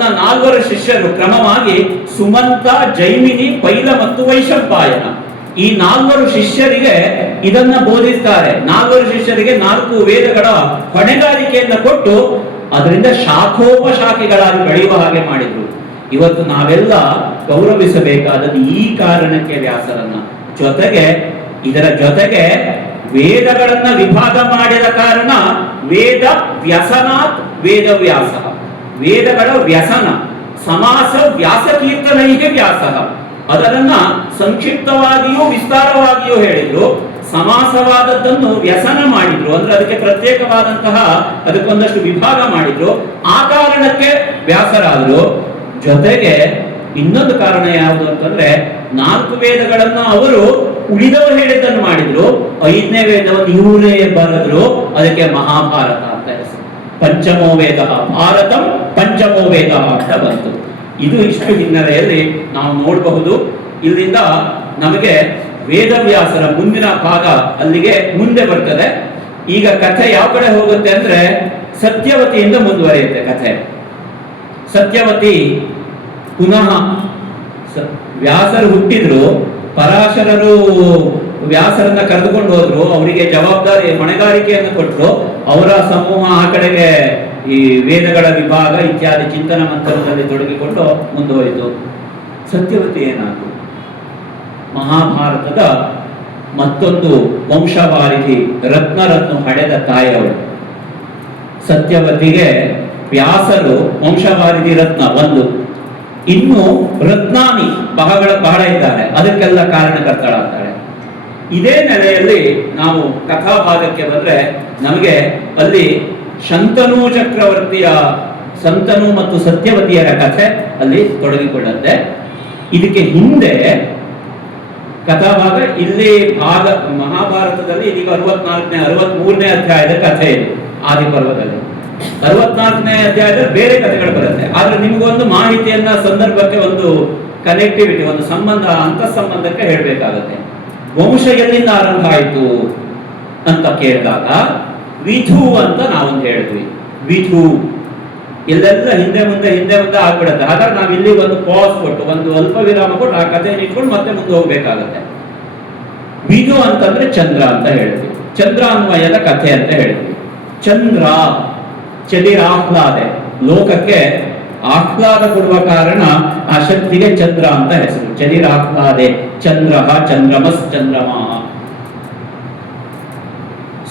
ತನ್ನ 4 ಶಿಷ್ಯರು ಕ್ರಮವಾಗಿ ಸುಮಂತ, ಜೈಮಿನಿ, ಪೈಲ ಮತ್ತು ವೈಶಂಪಾಯನ, ಈ 4 ಶಿಷ್ಯರಿಗೆ ಇದನ್ನ ಬೋಧಿಸ್ತಾರೆ. 4 ಶಿಷ್ಯರಿಗೆ 4 ವೇದಗಳ ಹೊಣೆಗಾರಿಕೆಯನ್ನು ಕೊಟ್ಟು ಅದರಿಂದ ಶಾಖೋಪಶಾಖೆಗಳಾಗಿ ಬೆಳೆಯುವ ಹಾಗೆ ಮಾಡಿದ್ರು. ಇವತ್ತು ನಾವೆಲ್ಲ ಗೌರವಿಸಬೇಕಾದದ್ದು ಈ ಕಾರಣಕ್ಕೆ ವ್ಯಾಸರನ್ನ. ಜೊತೆಗೆ ಇದರ ಜೊತೆಗೆ ವೇದಗಳನ್ನ ವಿಭಾಗ ಮಾಡಿದ ಕಾರಣ ವೇದ ವ್ಯಸನಾತ್ ವೇದವ್ಯಾಸ, ವೇದಗಳ ವ್ಯಸನ, ಸಮಾಸ ವ್ಯಾಸ ಕೀರ್ತನೈಗೆ ವ್ಯಾಸ, ಅದರನ್ನ ಸಂಕ್ಷಿಪ್ತವಾಗಿಯೂ ವಿಸ್ತಾರವಾಗಿಯೂ ಹೇಳಿದ್ರು. ಸಮಾಸವಾದದ್ದನ್ನು ವ್ಯಸನ ಮಾಡಿದ್ರು, ಅಂದ್ರೆ ಅದಕ್ಕೆ ಪ್ರತ್ಯೇಕವಾದಂತಹ ಅದಕ್ಕೊಂದಷ್ಟು ವಿಭಾಗ ಮಾಡಿದ್ರು. ಆ ಕಾರಣಕ್ಕೆ ವ್ಯಾಸರಾದ್ರು. ಜೊತೆಗೆ ಇನ್ನೊಂದು ಕಾರಣ ಯಾವುದು ಅಂತಂದ್ರೆ 4 ವೇದಗಳನ್ನ ಅವರು ಉಳಿದವರು ಹೇಳಿದ್ದನ್ನು ಮಾಡಿದ್ರು. 5ನೇ ವೇದವನ್ನು ಇವರೇ ಬರೆದ್ರು. ಅದಕ್ಕೆ ಮಹಾಭಾರತ ಅಂತ ಹೆಸರು. ಪಂಚಮೋ ವೇದ ಭಾರತಂ, ಪಂಚಮೋ ವೇದ ಅಂತ ಬಂತು. ಇದು ಇಷ್ಟು ಹಿನ್ನೆಲೆಯಲ್ಲಿ ನಾವು ನೋಡಬಹುದು. ಇಲ್ಲಿಂದ ನಮಗೆ ವೇದವ್ಯಾಸರ ಮುಂದಿನ ಭಾಗ ಅಲ್ಲಿಗೆ ಮುಂದೆ ಬರ್ತದೆ. ಈಗ ಕಥೆ ಯಾವ ಕಡೆ ಹೋಗುತ್ತೆ ಅಂದ್ರೆ ಸತ್ಯವತಿಯಿಂದ ಮುಂದುವರಿಯುತ್ತೆ ಕಥೆ. ಸತ್ಯವತಿ ಪುನಃ ವ್ಯಾಸರು ಹುಟ್ಟಿದ್ರು, ಪರಾಶರರು ವ್ಯಾಸರನ್ನ ಕರೆದುಕೊಂಡು ಹೋದ್ರು, ಅವರಿಗೆ ಜವಾಬ್ದಾರಿ ಹೊಣೆಗಾರಿಕೆಯನ್ನು ಕೊಟ್ಟರು. ಅವರ ಸಮೂಹ ಆ ಕಡೆಗೆ ಈ ವೇದಗಳ ವಿಭಾಗ ಇತ್ಯಾದಿ ಚಿಂತನ ಮಂಥನದಲ್ಲಿ ತೊಡಗಿಕೊಂಡು ಮುಂದುವರಿತು. ಸತ್ಯವತಿ ಏನಾದ್ರು ಮಹಾಭಾರತದ ಮತ್ತೊಂದು ವಂಶವಾರಿಧಿ ರತ್ನರನ್ನು ಹಡೆದ ತಾಯಿಯವರು. ಸತ್ಯವತಿಗೆ ವ್ಯಾಸರು ವಂಶವಾರಿಧಿ ರತ್ನ ಒಂದು, ಇನ್ನು ರತ್ನಾನಿ ಬಹಳ ಇದ್ದಾರೆ, ಅದಕ್ಕೆಲ್ಲ ಕಾರಣಕರ್ತಳಾಗ್ತಾಳೆ. ಇದೇ ನೆಲೆಯಲ್ಲಿ ನಾವು ಕಥಾಭಾಗಕ್ಕೆ ಬಂದ್ರೆ ನಮಗೆ ಅಲ್ಲಿ ಶಂತನು ಚಕ್ರವರ್ತಿಯ, ಸಂತನು ಮತ್ತು ಸತ್ಯವತಿಯರ ಕಥೆ ಅಲ್ಲಿ ತೊಡಗಿಕೊಳ್ಳುತ್ತೆ. ಇದಕ್ಕೆ ಹಿಂದೆ ಕಥಾಭಾಗ ಇಲ್ಲಿ ಭಾಗ ಮಹಾಭಾರತದಲ್ಲಿ ಇದೀಗ 63ನೇ ಅಧ್ಯಾಯದ ಕಥೆ ಇದೆ. ಆದಿಪರ್ವದಲ್ಲಿ 64ನೇ ಅಧ್ಯಾಯದಲ್ಲಿ ಬೇರೆ ಕಥೆಗಳು ಬರುತ್ತೆ. ಆದ್ರೆ ನಿಮಗೊಂದು ಮಾಹಿತಿಯನ್ನ ಸಂದರ್ಭಕ್ಕೆ ಒಂದು ಕನೆಕ್ಟಿವಿಟಿ, ಒಂದು ಸಂಬಂಧ, ಅಂತರ್ ಸಂಬಂಧಕ್ಕೆ ಹೇಳಬೇಕಾಗುತ್ತೆ. ವಂಶ ಎಲ್ಲಿಂದ ಆರಂಭ ಆಯಿತು ಅಂತ ಕೇಳಿದಾಗ ವಿಧು ಅಂತ ನಾವೊಂದು ಹೇಳಿದ್ವಿ. ವಿಧು ಇಲ್ಲೆಲ್ಲ ಹಿಂದೆ ಮುಂದೆ ಆಗ್ಬಿಡುತ್ತೆ. ಹಾಗಾದ್ರೆ ನಾವು ಇಲ್ಲಿ ಒಂದು ಪಾಸ್ ಕೊಟ್ಟು ಒಂದು ಅಲ್ಪ ವಿರಾಮ ಕೊಟ್ಟು ಆ ಕಥೆಯನ್ನು ಇಟ್ಕೊಂಡು ಮತ್ತೆ ಮುಂದೆ ಹೋಗ್ಬೇಕಾಗತ್ತೆ. ವಿಧು ಅಂತಂದ್ರೆ ಚಂದ್ರ ಅಂತ ಹೇಳಿದ್ವಿ, ಚಂದ್ರಾನ್ವಯದ ಕಥೆ ಅಂತ ಹೇಳಿದ್ವಿ. ಚಂದ್ರ ಚದಿರಾಹ್ಲಾದೆ, ಲೋಕಕ್ಕೆ ಆಹ್ಲಾದ ಕೊಡುವ ಕಾರಣ ಆ ಶಕ್ತಿಗೆ ಚಂದ್ರ ಅಂತ ಹೆಸರು. ಚದಿರಾಹ್ಲಾದೆ ಚಂದ್ರ, ಚಂದ್ರಮಸ್ ಚಂದ್ರಮ.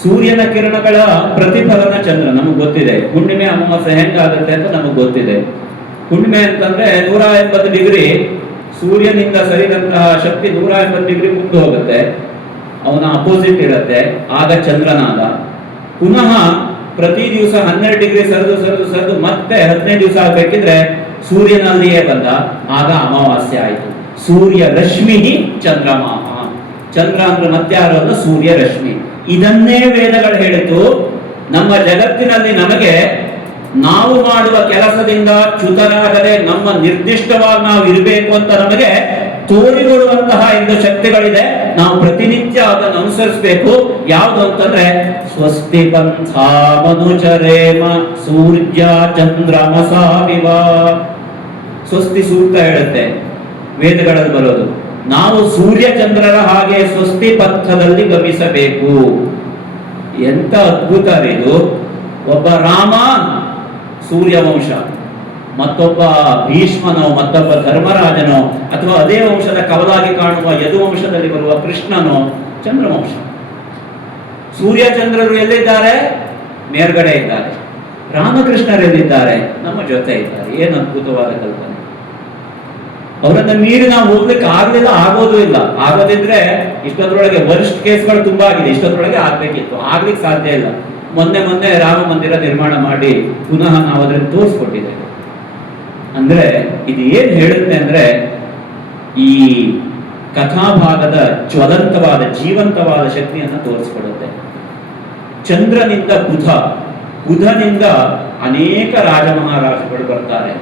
ಸೂರ್ಯನ ಕಿರಣಗಳ ಪ್ರತಿಫಲನ ಚಂದ್ರ ನಮಗೆ ಗೊತ್ತಿದೆ. ಹುಣ್ಣಿಮೆ ಅಮಾವಾಸ್ಯೆ ಹೆಂಗಾಗುತ್ತೆ ಅಂತ ನಮಗೆ ಗೊತ್ತಿದೆ. ಹುಣ್ಣಿಮೆ ಅಂತಂದ್ರೆ 180 ಡಿಗ್ರಿ ಸೂರ್ಯನಿಂದ ಸರಿದಂತಹ ಶಕ್ತಿ 180 ಡಿಗ್ರಿ ಮುಂದೆ ಹೋಗುತ್ತೆ, ಅವನ ಅಪೋಸಿಟ್ ಇರುತ್ತೆ, ಆಗ ಚಂದ್ರನಾದ. ಪುನಃ ಪ್ರತಿ ದಿವಸ 12 ಡಿಗ್ರಿ ಸರಿದು ಮತ್ತೆ 15 ದಿವಸ ಆಗ್ಬೇಕಿದ್ರೆ ಸೂರ್ಯನಲ್ಲಿಯೇ ಬಂದ, ಆಗ ಅಮಾವಾಸ್ಯೆ ಆಯಿತು. ಸೂರ್ಯ ರಶ್ಮಿ ಚಂದ್ರಮಾಹ. ಚಂದ್ರ ಅಂದ್ರೆ ಮತ್ಯಾರಲ್ಲ, ಸೂರ್ಯ ರಶ್ಮಿ. ಇದನ್ನೇ ವೇದಗಳು ಹೇಳಿತು. ನಮ್ಮ ಜಗತ್ತಿನಲ್ಲಿ ನಮಗೆ ನಾವು ಮಾಡುವ ಕೆಲಸದಿಂದ ಚ್ಯುತರಾಗದೆ ನಮ್ಮ ನಿರ್ದಿಷ್ಟವಾಗಿ ನಾವು ಇರಬೇಕು ಅಂತ ನಮಗೆ ತೋರಿಕೊಡುವಂತಹ ಇಂದು ಶಕ್ತಿಗಳಿದೆ. ನಾವು ಪ್ರತಿನಿತ್ಯ ಅದನ್ನು ಅನುಸರಿಸಬೇಕು. ಯಾವುದು ಅಂತಂದ್ರೆ ಸ್ವಸ್ತಿ ಪಂಥ ಮನುಚರೇಮ ಸೂರ್ಯ ಚಂದ್ರಮಸಾವಿವ. ಸ್ವಸ್ತಿ ಸೂಕ್ತ ಹೇಳುತ್ತೆ, ವೇದಗಳಲ್ಲಿ ಬರೋದು. ನಾವು ಸೂರ್ಯ ಚಂದ್ರರ ಹಾಗೆ ಸ್ವಸ್ತಿ ಪಂಥದಲ್ಲಿ ಗಮಿಸಬೇಕು. ಎಂತ ಅದ್ಭುತ ಇದು. ಒಬ್ಬ ರಾಮ ಸೂರ್ಯವಂಶ, ಮತ್ತೊಬ್ಬ ಭೀಷ್ಮನೋ, ಮತ್ತೊಬ್ಬ ಧರ್ಮರಾಜನೋ, ಅಥವಾ ಅದೇ ವಂಶದ ಕವಲಾಗಿ ಕಾಣುವ ಯದುವಂಶದಲ್ಲಿ ಬರುವ ಕೃಷ್ಣನೋ ಚಂದ್ರವಂಶ. ಸೂರ್ಯ ಚಂದ್ರರು ಎಲ್ಲಿದ್ದಾರೆ? ಮೇಲ್ಗಡೆ ಇದ್ದಾರೆ. ರಾಮಕೃಷ್ಣರು ಎಲ್ಲಿದ್ದಾರೆ? ನಮ್ಮ ಜೊತೆ ಇದ್ದಾರೆ. ಏನು ಅದ್ಭುತವಾದ ಕಲ್ಪನೆ. ಅವರನ್ನ ಮೀರಿ ನಾವು ಹೋಗ್ಲಿಕ್ಕೆ ಆಗ್ಲಿಲ್ಲ, ಆಗೋದು ಇಲ್ಲ. ಆಗೋದಿದ್ರೆ ಇಷ್ಟೊತ್ತರೊಳಗೆ ವರ್ಸ್ಟ್ ಕೇಸ್ಗಳು ತುಂಬಾ ಆಗಿದೆ. ಇಷ್ಟೊತ್ತರೊಳಗೆ ಆಗ್ಬೇಕಿತ್ತು, ಆಗ್ಲಿಕ್ಕೆ ಸಾಧ್ಯ ಇಲ್ಲ. ಮೊನ್ನೆ ರಾಮ ಮಂದಿರ ನಿರ್ಮಾಣ ಮಾಡಿ ಪುನಃ ನಾವು ಅದನ್ನು ತೋರಿಸ್ಕೊಟ್ಟಿದ್ದೇವೆ. ಅಂದ್ರೆ ಇದು ಏನ್ ಹೇಳುತ್ತೆ ಅಂದ್ರೆ ಈ ಕಥಾಭಾಗದ ಜ್ವಲಂತವಾದ ಜೀವಂತವಾದ ಶಕ್ತಿಯನ್ನು ತೋರಿಸಿಕೊಡುತ್ತೆ. ಚಂದ್ರನಿಂದ ಬುಧನಿಂದ ಅನೇಕ ರಾಜಮಹಾರಾಜಗಳು ಬರ್ತಾರೆ.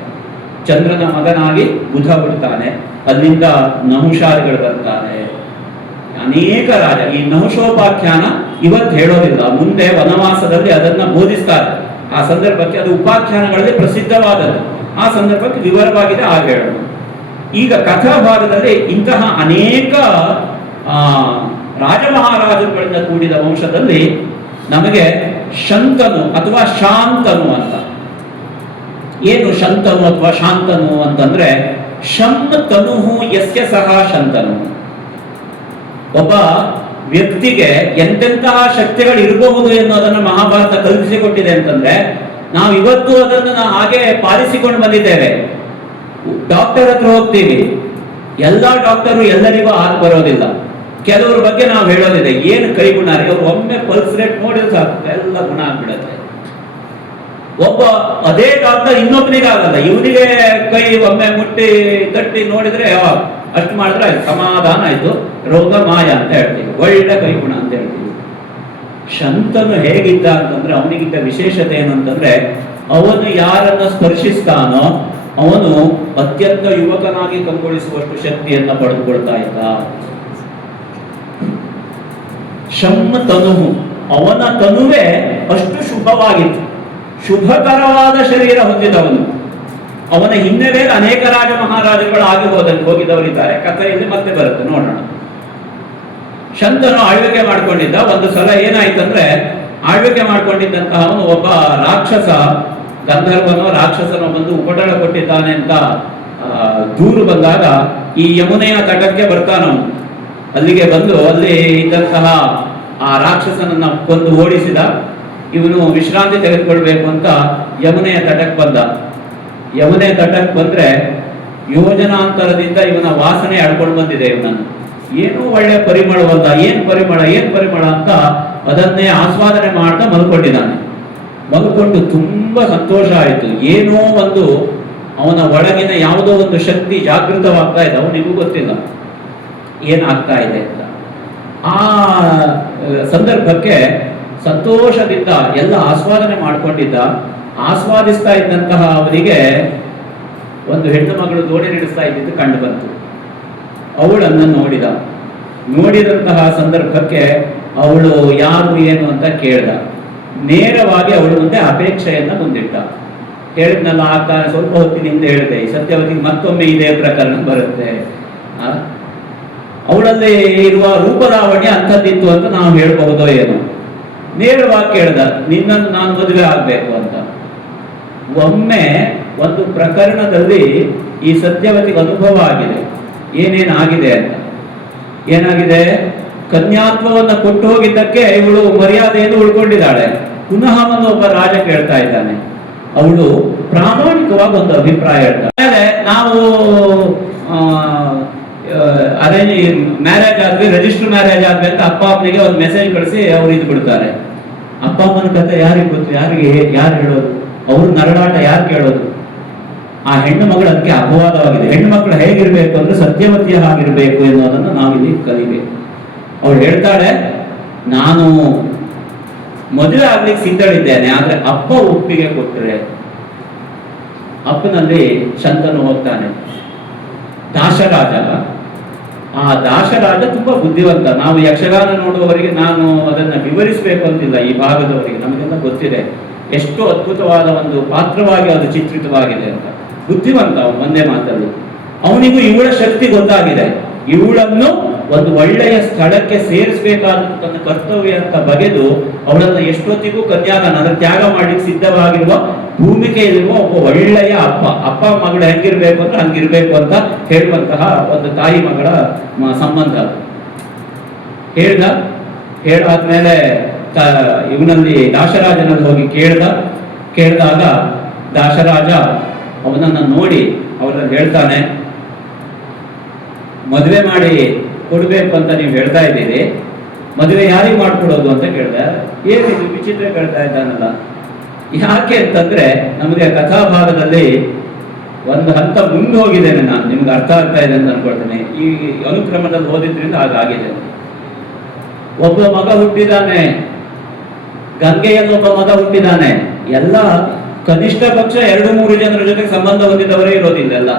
ಚಂದ್ರನ ಮಗನಾಗಿ ಬುಧ ಬಿಡ್ತಾನೆ, ಅಲ್ಲಿಂದ ನಹುಷಾರಿಗಳು ಬರ್ತಾರೆ, ಅನೇಕ ರಾಜ. ಈ ನಹುಷೋಪಾಖ್ಯಾನ ಇವತ್ತು ಹೇಳೋದಿಲ್ಲ, ಮುಂದೆ ವನವಾಸದಲ್ಲಿ ಅದನ್ನ ಬೋಧಿಸ್ತಾರೆ. ಆ ಸಂದರ್ಭಕ್ಕೆ ಅದು ಉಪಾಖ್ಯಾನಗಳಲ್ಲಿ ಪ್ರಸಿದ್ಧವಾದದ್ದು. ಆ ಸಂದರ್ಭಕ್ಕೆ ವಿವರವಾಗಿದೆ ಆಗ ಹೇಳೋಣ. ಈಗ ಕಥಾ ಭಾಗದಲ್ಲಿ ಇಂತಹ ಅನೇಕ ರಾಜ ಮಹಾರಾಜರುಗಳಿಂದ ಕೂಡಿದ ವಂಶದಲ್ಲಿ ನಮಗೆ ಶಂತನು ಅಥವಾ ಶಾಂತನು ಅಂತ. ಏನು ಶಂತನು ಅಥವಾ ಶಾಂತನು ಅಂತಂದ್ರೆ ಶಂ ತನುಹು ಯಸ್ಯ ಸಹ ಶಂತನು. ಒಬ್ಬ ವ್ಯಕ್ತಿಗೆ ಎಂತೆಂತಹ ಶಕ್ತಿಗಳು ಇರಬಹುದು ಎನ್ನುವುದನ್ನು ಮಹಾಭಾರತ ಕಲ್ಪಿಸಿಕೊಟ್ಟಿದೆ ಅಂತಂದ್ರೆ ನಾವು ಇವತ್ತು ಅದನ್ನು ಹಾಗೆ ಪಾಲಿಸಿಕೊಂಡು ಬಂದಿದ್ದೇವೆ. ಡಾಕ್ಟರ್ ಹತ್ರ ಹೋಗ್ತೀವಿ, ಎಲ್ಲಾ ಡಾಕ್ಟರು ಎಲ್ಲರಿಗೂ ಆಗ ಬರೋದಿಲ್ಲ. ಕೆಲವ್ರ ಬಗ್ಗೆ ನಾವು ಹೇಳೋದಿದೆ, ಏನು ಕೈ ಗುಣ ರೀ, ಅವ್ರು ಒಮ್ಮೆ ಪಲ್ಸ್ ರೇಟ್ ನೋಡಿದ್ರೆ ಸಾಕು ಎಲ್ಲ ಗುಣ ಆಗ್ಬಿಡತ್ತೆ. ಒಬ್ಬ ಅದೇ ಡಾಕ್ಟರ್ ಇನ್ನೊಬ್ಬನಿಗೆ ಆಗಲ್ಲ, ಇವನಿಗೆ ಕೈ ಒಮ್ಮೆ ಮುಟ್ಟಿ ತಟ್ಟಿ ನೋಡಿದ್ರೆ ಅಷ್ಟು ಮಾಡಿದ್ರೆ ಆಯ್ತು, ಸಮಾಧಾನ ಆಯ್ತು, ರೋಗ ಮಾಯ ಅಂತ ಹೇಳ್ತೀವಿ, ಒಳ್ಳೆ ಕೈ ಗುಣ ಅಂತ ಹೇಳ್ತೀವಿ. ಶಂತನು ಹೇಗಿದ್ದ ಅಂತಂದ್ರೆ ಅವನಿಗಿದ್ದ ವಿಶೇಷತೆ ಏನಂತಂದ್ರೆ ಅವನು ಯಾರನ್ನ ಸ್ಪರ್ಶಿಸ್ತಾನೋ ಅವನು ಅತ್ಯಂತ ಯುವಕನಾಗಿ ಕಂಗೊಳಿಸುವಷ್ಟು ಶಕ್ತಿಯನ್ನ ಪಡೆದುಕೊಳ್ತಾ ಇದ್ದ. ಶಂ ತನುಹು, ಅವನ ತನುವೇ ಅಷ್ಟು ಶುಭವಾಗಿತ್ತು, ಶುಭಕರವಾದ ಶರೀರ ಹೊಂದಿದವನು. ಅವನ ಹಿನ್ನೆಲೆಯಲ್ಲಿ ಅನೇಕ ರಾಜ ಮಹಾರಾಜಗಳು ಆಗಿ ಹೋಗಿದವರಿದ್ದಾರೆ, ಕಥೆಯಲ್ಲಿ ಮತ್ತೆ ಬರುತ್ತೆ ನೋಡೋಣ. ಶಂತನು ಆಳ್ವಿಕೆ ಮಾಡ್ಕೊಂಡಿದ್ದ. ಒಂದು ಸಲ ಏನಾಯ್ತಂದ್ರೆ ಆಳ್ವಿಕೆ ಮಾಡ್ಕೊಂಡಿದ್ದಂತಹ ಅವನು ಒಬ್ಬ ರಾಕ್ಷಸ, ಗಂಧರ್ವನೋ ರಾಕ್ಷಸನೋ ಬಂದು ಉಪಟಳ ಕೊಟ್ಟಿದ್ದಾನೆ ಅಂತ ದೂರು ಬಂದಾಗ ಈ ಯಮುನೆಯ ತಟಕ್ಕೆ ಬರ್ತಾನವನು. ಅಲ್ಲಿಗೆ ಬಂದು ಅಲ್ಲಿ ಇದ್ದಂತಹ ಆ ರಾಕ್ಷಸನನ್ನ ಕೊಂದು ಓಡಿಸಿದ. ಇವನು ವಿಶ್ರಾಂತಿ ತೆಗೆದುಕೊಳ್ಬೇಕು ಅಂತ ಯಮುನೆಯ ತಟಕ್ಕೆ ಬಂದ. ಯಮುನೆ ತಟಕ್ಕೆ ಬಂದ್ರೆ ಯೋಜನಾಂತರದಿಂದ ಇವನ ವಾಸನೆ ಅಡ್ಕೊಂಡು ಬಂದಿದೆ. ಇವನನ್ನು ಏನೋ ಒಳ್ಳೆ ಪರಿಮಳವಲ್ಲ, ಏನ್ ಪರಿಮಳ ಅಂತ ಅದನ್ನೇ ಆಸ್ವಾದನೆ ಮಾಡ್ತಾ ಮಲ್ಕೊಂಡಿದ್ದಾನೆ. ಮಲ್ಕೊಂಡು ತುಂಬಾ ಸಂತೋಷ ಆಯಿತು. ಏನೋ ಒಂದು ಅವನ ಒಳಗಿನ ಯಾವುದೋ ಒಂದು ಶಕ್ತಿ ಜಾಗೃತವಾಗ್ತಾ ಇದೆ, ಅವನಿಗೂ ಗೊತ್ತಿಲ್ಲ ಏನಾಗ್ತಾ ಇದೆ ಅಂತ. ಆ ಸಂದರ್ಭಕ್ಕೆ ಸಂತೋಷದಿಂದ ಎಲ್ಲ ಆಸ್ವಾದನೆ ಮಾಡ್ಕೊಂಡಿದ್ದ. ಆಸ್ವಾದಿಸ್ತಾ ಇದ್ದಂತಹ ಅವನಿಗೆ ಒಂದು ಹೆಣ್ಣು ಮಗಳು ದೋಣಿ ನಡೆಸ್ತಾ ಇದ್ದಿದ್ದು ಕಂಡು ಬಂತು. ಅವಳನ್ನು ನೋಡಿದಂತಹ ಸಂದರ್ಭಕ್ಕೆ ಅವಳು ಯಾರು ಏನು ಅಂತ ಕೇಳ್ದ. ನೇರವಾಗಿ ಅವಳು ಮುಂದೆ ಅಪೇಕ್ಷೆಯನ್ನ ಮುಂದಿಟ್ಟ. ಹೇಳಿದ್ನಲ್ಲ ಆಗ್ತಾನೆ, ಸ್ವಲ್ಪ ಹೊತ್ತಿನಿಂದ ಹೇಳಿದೆ, ಈ ಸತ್ಯವತಿಗೆ ಮತ್ತೊಮ್ಮೆ ಇದೇ ಪ್ರಕರಣ ಬರುತ್ತೆ. ಅವಳಲ್ಲಿ ಇರುವ ರೂಪಲಾವಣ್ಯ ಅಂಥದ್ದಿತ್ತು ಅಂತ ನಾವು ಹೇಳ್ಬಹುದೋ ಏನೋ. ನೇರವಾಗಿ ಕೇಳ್ದ, ನಿನ್ನನ್ನು ನಾನು ಮದುವೆ ಆಗ್ಬೇಕು ಅಂತ. ಒಮ್ಮೆ ಒಂದು ಪ್ರಕರಣದಲ್ಲಿ ಈ ಸತ್ಯವತಿಗೆ ಅನುಭವ ಆಗಿದೆ, ಏನೇನಾಗಿದೆ ಅಂತ. ಏನಾಗಿದೆ, ಕನ್ಯಾತ್ವವನ್ನು ಕೊಟ್ಟು ಹೋಗಿದ್ದಕ್ಕೆ ಇವಳು ಮರ್ಯಾದೆಯನ್ನು ಉಳ್ಕೊಂಡಿದ್ದಾಳೆ. ಪುನಃ ಒಬ್ಬ ರಾಜ ಕೇಳ್ತಾ ಇದ್ದಾನೆ. ಅವಳು ಪ್ರಾಮಾಣಿಕವಾಗಿ ಒಂದು ಅಭಿಪ್ರಾಯ ಹೇಳ್ತಾಳೆ. ನಾವು ಮ್ಯಾರೇಜ್ ಆದ್ವಿ, ರಿಜಿಸ್ಟರ್ ಮ್ಯಾರೇಜ್ ಆದ್ವಿ ಅಂತ ಅಪ್ಪ ಅಮ್ಮನಿಗೆ ಒಂದು ಮೆಸೇಜ್ ಕಳಿಸಿ ಅವ್ರು ಇದು ಬಿಡ್ತಾರೆ. ಅಪ್ಪ ಅಮ್ಮನ ಕಥೆ ಯಾರಿಗೆ ಗೊತ್ತು, ಯಾರು ಹೇಳೋದು, ಅವ್ರ ನರಳಾಟ ಯಾರು ಕೇಳೋದು? ಆ ಹೆಣ್ಣು ಮಗಳು ಅದಕ್ಕೆ ಅಪವಾದವಾಗಿದೆ. ಹೆಣ್ಣು ಮಕ್ಕಳು ಹೇಗಿರ್ಬೇಕು ಅಂದ್ರೆ ಸತ್ಯವತಿಯ ಹಾಗಿರ್ಬೇಕು ಎನ್ನುವುದನ್ನು ನಾವಿಲ್ಲಿ ಕಲಿಬೇಕು. ಅವಳು ಹೇಳ್ತಾಳೆ, ನಾನು ಮದುವೆ ಆಗ್ಲಿಕ್ಕೆ ಸಿದ್ಧಳಿದ್ದೇನೆ, ಆದ್ರೆ ಅಪ್ಪ ಒಪ್ಪಿಗೆ ಕೊಟ್ಟರೆ. ಅಪ್ಪನಲ್ಲಿ ಶಂತನು ಹೋಗ್ತಾನೆ. ದಾಶರಾಜ, ಆ ದಾಶರಾಜ ತುಂಬಾ ಬುದ್ಧಿವಂತ. ನಾವು ಯಕ್ಷಗಾನ ನೋಡುವವರಿಗೆ ನಾನು ಅದನ್ನ ವಿವರಿಸಬೇಕು ಅಂತಿಲ್ಲ, ಈ ಭಾಗದವರಿಗೆ ನಮಗೆಲ್ಲ ಗೊತ್ತಿದೆ ಎಷ್ಟು ಅದ್ಭುತವಾದ ಒಂದು ಪಾತ್ರವಾಗಿ ಅದು ಚಿತ್ರಿತವಾಗಿದೆ ಅಂತ. ಬುದ್ಧಿವಂತ ಅವನು, ಒಂದೇ ಮಾತಲ್ಲಿ. ಅವನಿಗೂ ಇವಳ ಶಕ್ತಿ ಗೊತ್ತಾಗಿದೆ. ಇವಳನ್ನು ಒಂದು ಒಳ್ಳೆಯ ಸ್ಥಳಕ್ಕೆ ಸೇರಿಸಬೇಕಾದ ತನ್ನ ಕರ್ತವ್ಯ ಅಂತ ಬಗೆದು ಅವಳನ್ನು ಎಷ್ಟೊತ್ತಿಗೂ ಕನ್ಯಾದಾನ ಅಂದ್ರೆ ತ್ಯಾಗ ಮಾಡಲಿಕ್ಕೆ ಸಿದ್ಧವಾಗಿರುವ ಭೂಮಿಕೆಯಲ್ಲಿರುವ ಒಬ್ಬ ಒಳ್ಳೆಯ ಅಪ್ಪ ಮಗಳು ಹೆಂಗಿರ್ಬೇಕು ಅಂದ್ರೆ ಹಂಗಿರ್ಬೇಕು ಅಂತ ಹೇಳುವಂತಹ ಒಂದು ತಾಯಿ ಮಗಳ ಸಂಬಂಧ. ಹೇಳಾದ್ಮೇಲೆ ಇವನಲ್ಲಿ ದಾಶರಾಜನಲ್ಲಿ ಹೋಗಿ ಕೇಳಿದಾಗ ದಾಶರಾಜ ಅವನನ್ನು ನೋಡಿ ಅವರನ್ನು ಹೇಳ್ತಾನೆ, ಮದುವೆ ಮಾಡಿ ಕೊಡ್ಬೇಕು ಅಂತ ನೀವು ಹೇಳ್ತಾ ಇದ್ದೀರಿ, ಮದುವೆ ಯಾರಿಗೆ ಮಾಡ್ಕೊಡೋದು ಅಂತ ಕೇಳಿದೆ. ಏನಿದು ವಿಚಿತ್ರ ಕೇಳ್ತಾ ಇದ್ದಾನಲ್ಲ. ಯಾಕೆ ಅಂತಂದ್ರೆ ನಮಗೆ ಕಥಾಭಾಗದಲ್ಲಿ ಒಂದು ಹಂತ ಮುಂದೆ ಹೋಗಿದ್ದೇನೆ ನಾನು, ನಿಮ್ಗೆ ಅರ್ಥ ಆಗ್ತಾ ಇದೆ ಅಂತ ಅನ್ಕೊಳ್ತೇನೆ. ಈ ಅನುಕ್ರಮದಲ್ಲಿ ಓದಿದ್ರಿಂದ ಹಾಗಾಗಿದೆ. ಒಬ್ಬ ಮಗ ಹುಟ್ಟಿದಾನೆ, ಗಂಗೆಯಲ್ಲಿ ಒಬ್ಬ ಮಗ ಹುಟ್ಟಿದಾನೆ. ಎಲ್ಲ ಕನಿಷ್ಠ ಪಕ್ಷ 2-3 ಜನರ ಜೊತೆಗೆ ಸಂಬಂಧ ಹೊಂದಿದವರೇ ಇರೋದಿಲ್ಲ.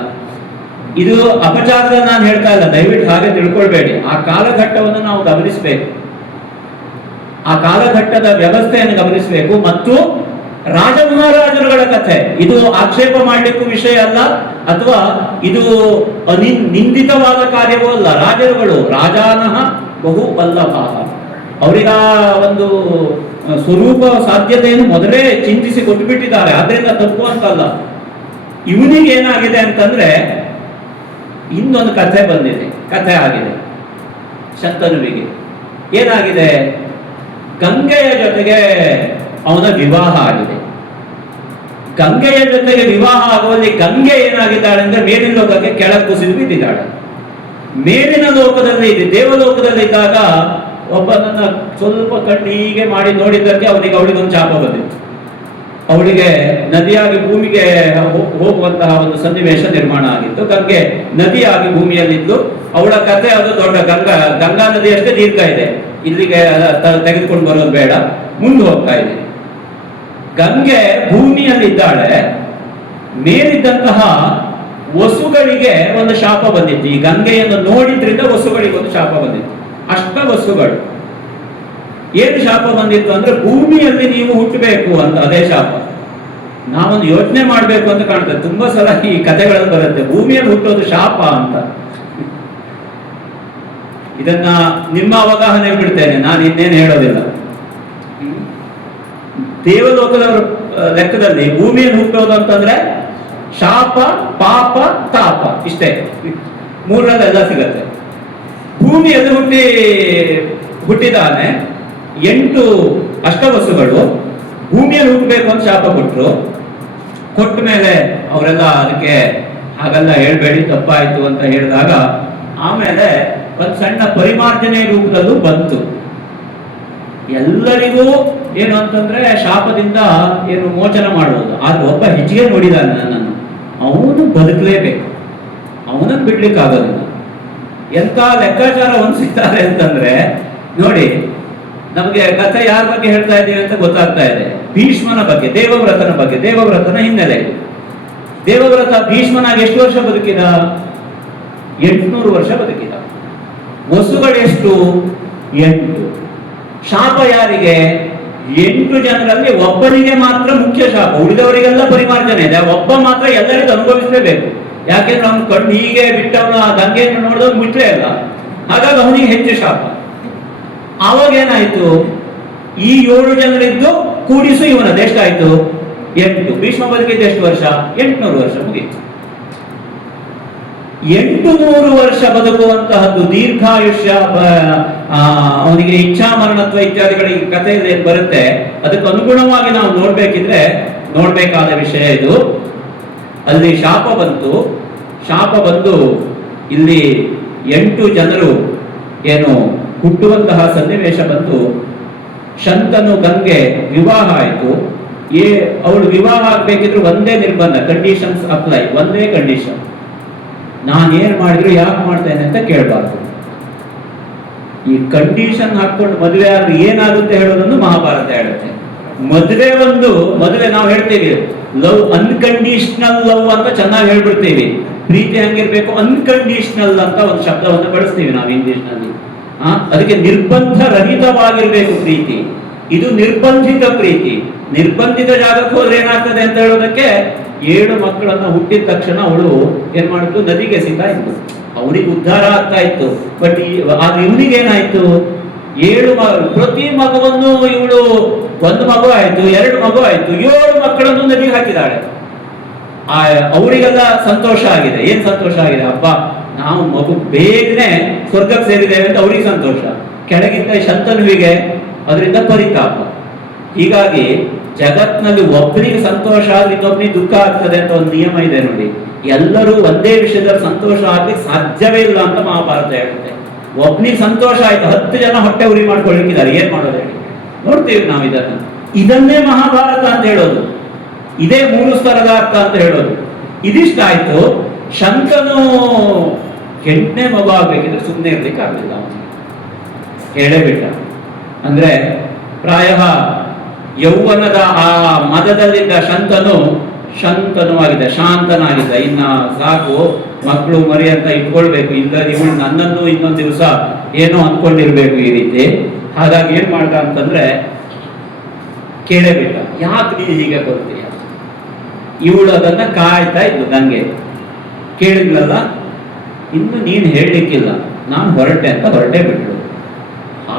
ಇದು ಅಪಚಾರದಲ್ಲಿ ನಾನು ಹೇಳ್ತಾ ಇಲ್ಲ, ದಯವಿಟ್ಟು ಹಾಗೆ ತಿಳ್ಕೊಳ್ಬೇಡಿ. ಆ ಕಾಲಘಟ್ಟವನ್ನು ನಾವು ಗಮನಿಸಬೇಕು, ಆ ಕಾಲಘಟ್ಟದ ವ್ಯವಸ್ಥೆಯನ್ನು ಗಮನಿಸಬೇಕು. ಮತ್ತು ರಾಜ ಮಹಾರಾಜರುಗಳ ಕಥೆ. ಇದು ಆಕ್ಷೇಪ ಮಾಡಲಿಕ್ಕೂ ವಿಷಯ ಅಲ್ಲ, ಅಥವಾ ಇದು ನಿಂದಿತವಾದ ಕಾರ್ಯವೂ ಅಲ್ಲ. ರಾಜರುಗಳು ರಾಜಾನಃ ಬಹು ವಲ್ಲಭ, ಅವರಿಗ ಒಂದು ಸ್ವರೂಪ ಸಾಧ್ಯತೆಯನ್ನು ಮೊದಲೇ ಚಿಂತಿಸಿ ಕೊಟ್ಟುಬಿಟ್ಟಿದ್ದಾರೆ. ಆದ್ರಿಂದ ತಪ್ಪು ಅಂತಲ್ಲ. ಇವನಿಗೆ ಏನಾಗಿದೆ ಅಂತಂದ್ರೆ ಇನ್ನೊಂದು ಕಥೆ ಬಂದಿದೆ, ಕಥೆ ಆಗಿದೆ. ಶಂತನುವಿಗೆ ಏನಾಗಿದೆ, ಗಂಗೆಯ ಜೊತೆಗೆ ಅವನ ವಿವಾಹ ಆಗಿದೆ. ಗಂಗೆಯ ಜೊತೆಗೆ ವಿವಾಹ ಆಗುವಲ್ಲಿ ಗಂಗೆ ಏನಾಗಿದ್ದಾಳೆ ಅಂದ್ರೆ ಮೇಲಿನ ಲೋಕಕ್ಕೆ ಕೆಳಗೆ ಕುಸಿದು ಬಿದ್ದಿದ್ದಾಳೆ. ಮೇಲಿನ ಲೋಕದಲ್ಲಿ ದೇವಲೋಕದಲ್ಲಿ ಇದ್ದಾಗ ಒಬ್ಬನನ್ನ ಸ್ವಲ್ಪ ಕಣ್ಣು ಹೀಗೆ ಮಾಡಿ ನೋಡಿದ್ದಕ್ಕೆ ಅವಳಿಗೊಂದು ಶಾಪ ಬಂದಿತ್ತು. ಅವಳಿಗೆ ನದಿಯಾಗಿ ಭೂಮಿಗೆ ಹೋಗುವಂತಹ ಒಂದು ಸನ್ನಿವೇಶ ನಿರ್ಮಾಣ ಆಗಿತ್ತು. ಗಂಗೆ ನದಿಯಾಗಿ ಭೂಮಿಯಲ್ಲಿದ್ದು ಅವಳ ಕಥೆ ಅದು ದೊಡ್ಡ ಗಂಗಾ ನದಿಯಷ್ಟೇ ದೀರ್ಘ ಇದೆ. ಇಲ್ಲಿಗೆ ತೆಗೆದುಕೊಂಡು ಬರೋದು ಬೇಡ, ಮುಂದೆ ಹೋಗ್ತಾ ಇದೆ. ಗಂಗೆ ಭೂಮಿಯಲ್ಲಿದ್ದಾಳೆ. ಮೇಲಿದ್ದಂತಹ ವಸುಗಳಿಗೆ ಒಂದು ಶಾಪ ಬಂದಿತ್ತು. ಈ ಗಂಗೆಯನ್ನು ನೋಡಿದ್ರಿಂದ ವಸುಗಳಿಗೆ ಒಂದು ಶಾಪ ಬಂದಿತ್ತು. ಅಷ್ಟ ವಸುಗಳು ಏನು ಶಾಪ ಬಂದಿತ್ತು ಅಂದ್ರೆ ಭೂಮಿಯಲ್ಲಿ ನೀವು ಹುಟ್ಟಬೇಕು ಅಂತ, ಅದೇ ಶಾಪ. ನಾವೊಂದು ಯೋಚನೆ ಮಾಡ್ಬೇಕು ಅಂತ ಕಾಣ್ತದೆ. ತುಂಬಾ ಸಲ ಈ ಕಥೆಗಳಲ್ಲಿ ಬರುತ್ತೆ, ಭೂಮಿಯಲ್ಲಿ ಹುಟ್ಟೋದು ಶಾಪ ಅಂತ. ಇದನ್ನ ನಿಮ್ಮ ಅವಗಾಹನೆ ಬಿಡ್ತೇನೆ, ನಾನು ಇನ್ನೇನು ಹೇಳೋದಿಲ್ಲ. ದೇವಲೋಕದವರ ಲೆಕ್ಕದಲ್ಲಿ ಭೂಮಿಯನ್ನು ಹುಟ್ಟೋದು ಅಂತಂದ್ರೆ ಶಾಪ, ಪಾಪ, ತಾಪ, ಇಷ್ಟೇ. ಮೂರರಲ್ಲೆಲ್ಲ ಸಿಗತ್ತೆ. ಭೂಮಿಯಲ್ಲಿ ಹುಟ್ಟಿದಾನೆ 8 ಅಷ್ಟವಸುಗಳು ಭೂಮಿಯಲ್ಲಿ ಹುಟ್ಟಬೇಕು ಅಂತ ಶಾಪ ಕೊಟ್ಟ ಮೇಲೆ ಅವರೆಲ್ಲ ಅದಕ್ಕೆ ಹಾಗೆಲ್ಲ ಹೇಳ್ಬೇಡಿ, ತಪ್ಪಾಯ್ತು ಅಂತ ಹೇಳಿದಾಗ ಆಮೇಲೆ ಒಂದು ಸಣ್ಣ ಪರಿಮಾರ್ಜನೆ ರೂಪದಲ್ಲೂ ಬಂತು. ಎಲ್ಲರಿಗೂ ಏನು ಅಂತಂದ್ರೆ ಶಾಪದಿಂದ ಏನು ಮೋಚನ ಮಾಡುವುದು. ಆದ್ರೆ ಒಬ್ಬ ಹೆಚ್ಚಿಗೆ ನೋಡಿದಾನೆ ನನ್ನನ್ನು, ಅವನು ಬದುಕಲೇಬೇಕು, ಅವನನ್ನು ಬಿಡ್ಲಿಕ್ಕೆ ಆಗೋದಿಲ್ಲ. ಎಂತ ಲೆಕ್ಕಾಚಾರ ಹೊಂದಿಸಿದ್ದಾರೆ ಅಂತಂದ್ರೆ ನೋಡಿ, ನಮಗೆ ಕಥೆ ಯಾರ ಬಗ್ಗೆ ಹೇಳ್ತಾ ಇದ್ದೀವಿ ಅಂತ ಗೊತ್ತಾಗ್ತಾ ಇದೆ. ಭೀಷ್ಮನ ಬಗ್ಗೆ, ದೇವವ್ರತನ ಬಗ್ಗೆ. ದೇವವ್ರತನ ಹಿನ್ನೆಲೆ, ದೇವವ್ರತ ಭೀಷ್ಮನಾಗಿ ಎಷ್ಟು ವರ್ಷ ಬದುಕಿದ? 800 ವರ್ಷ ಬದುಕಿದ. ವಸುಗಳು ಎಷ್ಟು? 8. ಶಾಪ ಯಾರಿಗೆ? 8 ಜನರಲ್ಲಿ ಒಬ್ಬನಿಗೆ ಮಾತ್ರ ಮುಖ್ಯ ಶಾಪ, ಉಳಿದವರಿಗೆಲ್ಲ ಪರಿಮಾರ್ಜನೆ ಇದೆ. ಒಬ್ಬ ಮಾತ್ರ ಎಲ್ಲರಿಗೂ ಅನುಭವಿಸಲೇಬೇಕು. ಯಾಕೆಂದ್ರೆ ಅವನು ಕಣ್ಣು ಹೀಗೆ ಬಿಟ್ಟವನು ಆ ಗಂಗೆಯನ್ನು ನೋಡಿದವನು ಮುಟ್ಲೇ ಇಲ್ಲ. ಹಾಗಾಗಿ ಅವನಿಗೆ ಹೆಚ್ಚು ಶಾಪ. ಆವಾಗ ಏನಾಯ್ತು, ಈ 7 ಜನರಿದ್ದು ಕೂಡಿಸು ಇವನದ್ದು ಎಷ್ಟಾಯ್ತು? 8. ಭೀಷ್ಮ ಬದುಕಿದ್ದು ಎಷ್ಟು ವರ್ಷ? 800 ವರ್ಷ ಮುಗಿತು. 800 ವರ್ಷ ಬದುಕುವಂತಹದ್ದು ದೀರ್ಘಾಯುಷ್ಯ. ಅವನಿಗೆ ಇಚ್ಛಾ ಮರಣತ್ವ ಇತ್ಯಾದಿಗಳ ಈ ಕಥೆಯಲ್ಲಿ ಬರುತ್ತೆ. ಅದಕ್ಕೆ ಅನುಗುಣವಾಗಿ ನಾವು ನೋಡ್ಬೇಕಾದ ವಿಷಯ ಇದು. ಅಲ್ಲಿ ಶಾಪ ಬಂತು. ಶಾಪ ಬಂದು ಇಲ್ಲಿ 8 ಜನರು ಏನು ಹುಟ್ಟುವಂತಹ ಸನ್ನಿವೇಶ ಬಂತು. ಶಂತನು ಗಂಗೆ ವಿವಾಹ ಆಯಿತು. ಅವಳು ವಿವಾಹ ಆಗ್ಬೇಕಿದ್ರು ಒಂದೇ ನಿರ್ಬಂಧ, ಕಂಡೀಷನ್ಸ್ ಅಪ್ಲೈ. ಒಂದೇ ಕಂಡೀಷನ್, ನಾನೇನ್ ಮಾಡಿದ್ರು ಯಾಕೆ ಮಾಡ್ತೇನೆ ಅಂತ ಕೇಳಬಾರ್ದು. ಈ ಕಂಡೀಷನ್ ಹಾಕೊಂಡು ಮದುವೆ ಆದ್ರೆ ಏನಾಗುತ್ತೆ ಹೇಳೋದನ್ನು ಮಹಾಭಾರತ ಹೇಳುತ್ತೆ. ಮದುವೆ ನಾವು ಹೇಳ್ತೀವಿ ಲವ್, ಅನ್ಕಂಡೀಷನಲ್ ಲವ್ ಅಂತ ಚೆನ್ನಾಗಿ ಹೇಳ್ಬಿಡ್ತೀವಿ. ಪ್ರೀತಿ ಹಂಗಿರ್ಬೇಕು, ಅನ್ಕಂಡೀಷನಲ್ ಅಂತ ಒಂದು ಶಬ್ದವನ್ನು ಬಳಸ್ತೀವಿ ನಾವು ಇಂಗ್ಲಿಷ್ ನಲ್ಲಿ. ಅದಕ್ಕೆ ನಿರ್ಬಂಧ ರಹಿತವಾಗಿರ್ಬೇಕು ಪ್ರೀತಿ. ಇದು ನಿರ್ಬಂಧಿತ ಪ್ರೀತಿ. ನಿರ್ಬಂಧಿತ ಜಾಗಕ್ಕೆ ಹೋದ್ರೆ ಏನಾಗ್ತದೆ ಅಂತ ಹೇಳೋದಕ್ಕೆ, 7 ಮಕ್ಕಳನ್ನ ಹುಟ್ಟಿದ ತಕ್ಷಣ ಅವಳು ಏನ್ ಮಾಡಿದ್ಲು, ನದಿಗೆ ಎಸಿತಾ ಇತ್ತು. ಅವನಿಗೆ ಉದ್ಧಾರ ಆಗ್ತಾ ಇತ್ತು. ಬಟ್ ಆದ್ರೆ ಇವನಿಗೆ ಏನಾಯ್ತು, 7 ಪ್ರತಿ ಮಗುವನ್ನು ಇವಳು, 1 ಮಗು ಆಯ್ತು, 2 ಮಗು ಆಯ್ತು, 7 ಮಕ್ಕಳನ್ನು ನದಿಗೆ ಹಾಕಿದಾಳೆ. ಅವರಿಗೆಲ್ಲ ಸಂತೋಷ ಆಗಿದೆ. ಏನ್ ಸಂತೋಷ ಆಗಿದೆ? ಹಬ್ಬ, ನಾವು ಮಗು ಬೇಗನೆ ಸ್ವರ್ಗಕ್ಕೆ ಸೇರಿದ್ದೇವೆ ಅಂತ ಅವರಿಗೆ ಸಂತೋಷ. ಕೆಳಗಿದ್ದ ಶಂತನುವಿಗೆ ಅದರಿಂದ ಪರಿತಾಪ. ಹೀಗಾಗಿ ಜಗತ್ನಲ್ಲಿ ಒಬ್ಬನಿಗೆ ಸಂತೋಷ ಆದ್ರೆ ಇನ್ನೊಬ್ಬನಿಗೆ ದುಃಖ ಆಗ್ತದೆ ಅಂತ ಒಂದು ನಿಯಮ ಇದೆ ನೋಡಿ. ಎಲ್ಲರೂ ಒಂದೇ ವಿಷಯದಲ್ಲಿ ಸಂತೋಷ ಆಗ್ಲಿಕ್ಕೆ ಸಾಧ್ಯವೇ ಇಲ್ಲ ಅಂತ ಮಹಾಭಾರತ ಹೇಳುತ್ತೆ. ಒಬ್ಬನಿಗೆ ಸಂತೋಷ ಆಯ್ತು, 10 ಜನ ಹೊಟ್ಟೆ ಉರಿ ಮಾಡ್ಕೊಳ್ಳಿಕ್ಕಿದ್ದಾರೆ, ಏನ್ ಮಾಡೋದು ಹೇಳಿ? ನೋಡ್ತೀವಿ ನಾವು ಇದನ್ನೇ ಮಹಾಭಾರತ ಅಂತ ಹೇಳೋದು. ಇದೇ 3 ಸ್ತರದ ಅರ್ಥ ಅಂತ ಹೇಳೋದು. ಇದಿಷ್ಟ ಆಯ್ತು. ಶಂಕನು 8ನೇ ಮಗು ಆಗ್ಬೇಕಿದ್ರೆ ಸುಮ್ಮನೆ ಇರ್ಲಿಕ್ಕೆ ಆಗಲಿಲ್ಲ, ಹೇಳೇ ಬಿಟ್ಟ. ಅಂದ್ರೆ ಪ್ರಾಯ ಯೌವನದ ಆ ಮದದಲ್ಲಿದ್ದ ಶಂತನು ಆಗಿದೆ, ಶಾಂತನಾಗಿದ್ದ. ಇನ್ನ ಸಾಕು, ಮಕ್ಕಳು ಮರಿ ಅಂತ ಇಟ್ಕೊಳ್ಬೇಕು, ಇಲ್ಲ ಇವಳು ನನ್ನನ್ನು ಇನ್ನೊಂದು ದಿವಸ ಏನೋ ಅಂದ್ಕೊಂಡಿರ್ಬೇಕು ಈ ರೀತಿ. ಹಾಗಾಗಿ ಏನ್ ಮಾಡ್ದ ಅಂತಂದ್ರೆ ಕೇಳಬೇಕ, ಯಾಕೆ ನೀನು ಹೀಗೆ ಕೊಡ್ತೀಯ? ಇವಳು ಅದನ್ನ ಕಾಯ್ತಾ ಇದ್ಲು. ಗಂಗೆ ಕೇಳಿದ್ಲಲ್ಲ, ಇನ್ನು ನೀನು ಹೇಳಲಿಕ್ಕಿಲ್ಲ, ನಾನು ಹೊರಟೆ ಅಂತ ಹೊರಟೇ ಬಿಟ್ರು.